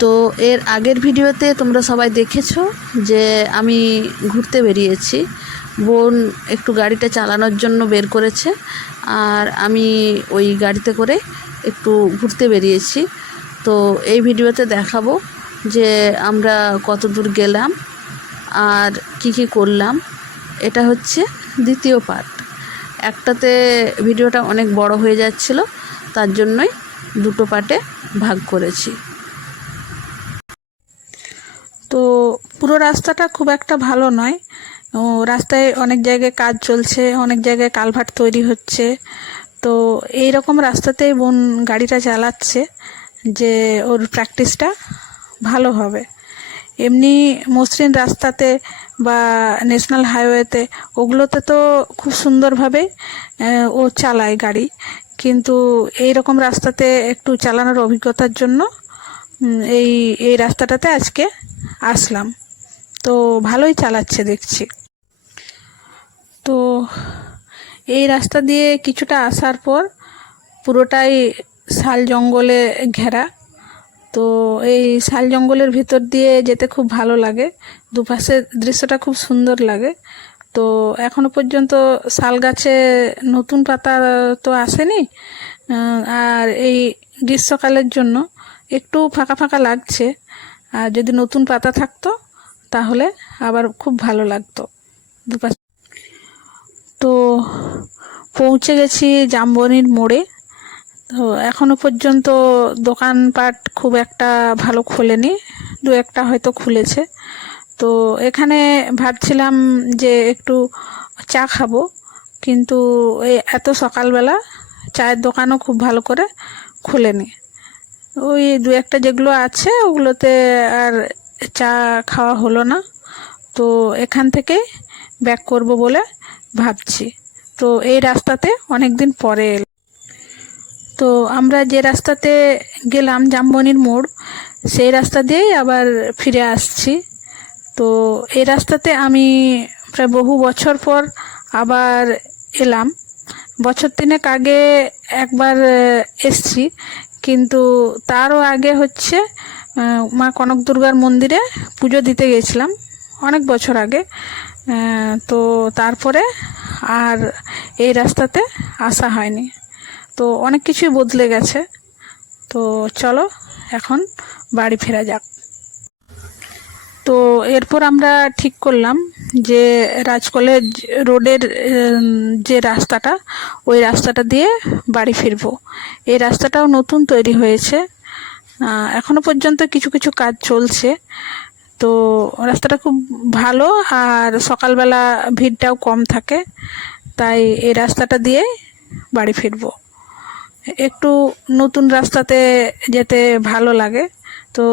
তো এর আগের ভিডিওতে তোমরা সবাই দেখেছ যে আমি ঘুরতে বেরিয়েছি। বোন একটু গাড়িটা চালানোর জন্য বের করেছে আর আমি ওই গাড়িতে করে একটু ঘুরতে বেরিয়েছি। তো এই ভিডিওতে দেখাবো যে আমরা কত দূর গেলাম আর কি কি করলাম। এটা হচ্ছে দ্বিতীয় পার্ট। একটাতে ভিডিওটা অনেক বড় হয়ে যাচ্ছিল, তার জন্যই দুটো পার্টে ভাগ করেছি তো পুরো রাস্তাটা খুব একটা ভালো নয়। ও, রাস্তায় অনেক জায়গায় কাজ চলছে, অনেক জায়গায় কালভার্ট তৈরি হচ্ছে। তো এই রকম রাস্তাতেই বোন গাড়িটা চালাচ্ছে যে ওর প্র্যাকটিসটা ভালো হবে। এমনি মসৃণ রাস্তাতে বা ন্যাশনাল হাইওয়েতে ওগুলোতে তো খুব সুন্দরভাবে ও চালায় গাড়ি। কিন্তু এই রকম রাস্তাতে একটু চালানোর অভিজ্ঞতার জন্য এই এই রাস্তাটাতে আজকে আসলাম। তো ভালোই চালাচ্ছে দেখছি। তো এই রাস্তা দিয়ে কিছুটা আসার পর পুরোটাই শাল জঙ্গলে ঘেরা। তো এই শাল জঙ্গলের ভিতর দিয়ে যেতে খুব ভালো লাগে। দুপাশের দৃশ্যটা খুব সুন্দর লাগে। তো এখনও পর্যন্ত শাল গাছে নতুন পাতা তো আসেনি। আর এই গ্রীষ্মকালের জন্য একটু ফাঁকা ফাঁকা লাগছে। আর যদি নতুন পাতা থাকতো তাহলে আবার খুব ভালো লাগতো। দুপাশে। তো পৌঁছে গেছি জামবনির মোড়ে। তো এখনও পর্যন্ত দোকানপাট খুব একটা ভালো খোলেনি। দু একটা হয়তো খুলেছে। তো এখানে ভাবছিলাম যে একটু চা খাব। কিন্তু এত সকালবেলা চায়ের দোকানও খুব ভালো করে খোলেনি। ওই দু একটা যেগুলো আছে ওগুলোতে আর চা খাওয়া হলো না। তো এখান থেকে ব্যাক করব বলে ভাবছি। তো এই রাস্তাতে অনেক দিন পরে তো আমরা যে রাস্তাতে গেলাম জামবনির মোড়, সেই রাস্তা দিয়েই আবার ফিরে আসছি। তো এই রাস্তাতে আমি প্রায় বহু বছর পর আবার এলাম। বছর তিনেক আগে একবার এসছি, কিন্তু তারও আগে হচ্ছে মা কনক দুর্গার মন্দিরে পুজো দিতে গেছিলাম অনেক বছর আগে। তো তারপরে আর এই রাস্তাতে আসা হয়নি। তো অনেক কিছুই বদলে গেছে। তো চলো, এখন বাড়ি ফেরা যাক। তো এরপর আমরা ঠিক করলাম যে রাজ কলেজ রোডের যে রাস্তাটা, ওই রাস্তাটা দিয়ে বাড়ি ফিরবো। এই রাস্তাটাও নতুন তৈরি হয়েছে। আহ, এখনও পর্যন্ত কিছু কিছু কাজ চলছে। তো রাস্তাটা খুব ভালো আর সকালবেলা ভিড়টাও কম থাকে। তাই এই রাস্তাটা দিয়ে বাড়ি ফিরবো। একটু নতুন রাস্তাতে যেতে ভালো লাগে। তো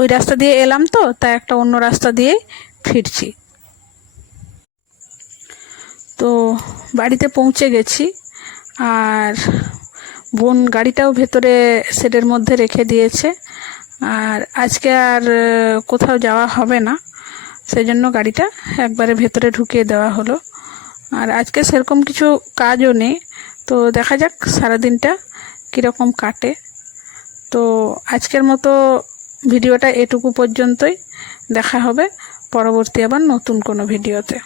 ওই রাস্তা দিয়ে এলাম তো তাই একটা অন্য রাস্তা দিয়ে ফিরছি। তো বাড়িতে পৌঁছে গেছি আর বোন গাড়িটাও ভেতরে শেডের মধ্যে রেখে দিয়েছে। আর আজকে আর কোথাও যাওয়া হবে না। সেই জন্য গাড়িটা একবারে ভেতরে ঢুকিয়ে দেওয়া হলো। আর আজকে সেরকম কিছু কাজও নেই। তো দেখা যাক সারাদিনটা কীরকম কাটে। তো আজকের মতো ভিডিওটা এটুকু পর্যন্তই। দেখা হবে পরবর্তী আবার নতুন কোনো ভিডিওতে।